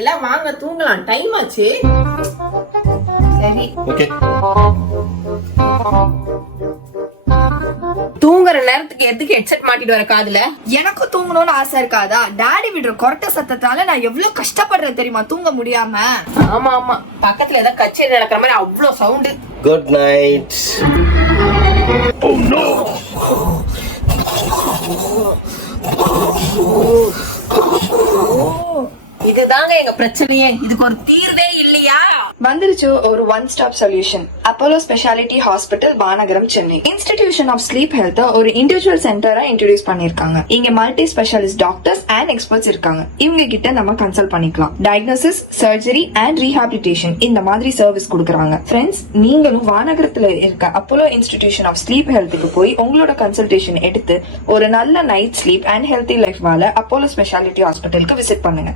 எல்லாம் வாங்க தூங்கலாம், டைம் ஆச்சு. சரி ஓகே. தூங்குற நேரத்துக்கு எதுக்கு ஹெட்செட் மாட்டிட்டு வர காதுல? எனக்கும் தூங்கணும்னு ஆசை இருக்காதா? டாடி விடுற கொரட்டை சத்தத்தால நான் எவ்வளவு கஷ்டப்படுறேன் தெரியுமா தூங்க முடியாம. ஆமா ஆமா, பக்கத்துல ஏதாவது கச்சேரி நடக்கிற மாதிரி அவ்வளவு sound. Good night. Oh no. இதுதாங்க எங்க பிரச்சனையே. இதுக்கு ஒரு தீர்வே இல்லையா? வந்துருச்சு ஒரு one stop solution. Apollo speciality hospital, Vanagaram, Chennai. Institution of sleep health ஒரு இண்டிவிஜுவல் சென்டரா இன்ட்ரோடியூஸ் பண்ணிருக்காங்க. இங்க multi specialist doctors and experts இருக்காங்க. இவங்க கிட்ட நம்ம கன்சல்ட் பண்ணிக்கலாம். டயக்னோசிஸ், சர்ஜரி அண்ட் ரீஹாபிலிட்டேஷன் இந்த மாதிரி சர்வீஸ் கொடுக்கறாங்க. ஃப்ரெண்ட்ஸ், நீங்களும் வானகரத்துல இருக்க அப்போலோ இன்ஸ்டிடியூஷன் ஆஃப் ஸ்லீப் ஹெல்த்துக்கு போய் உங்களோட கன்சல்டேஷன் எடுத்து ஒரு நல்ல night sleep and healthy life வாழ அப்போலோ ஸ்பெஷாலிட்டி ஹாஸ்பிட்டலுக்கு விசிட் பண்ணுங்க.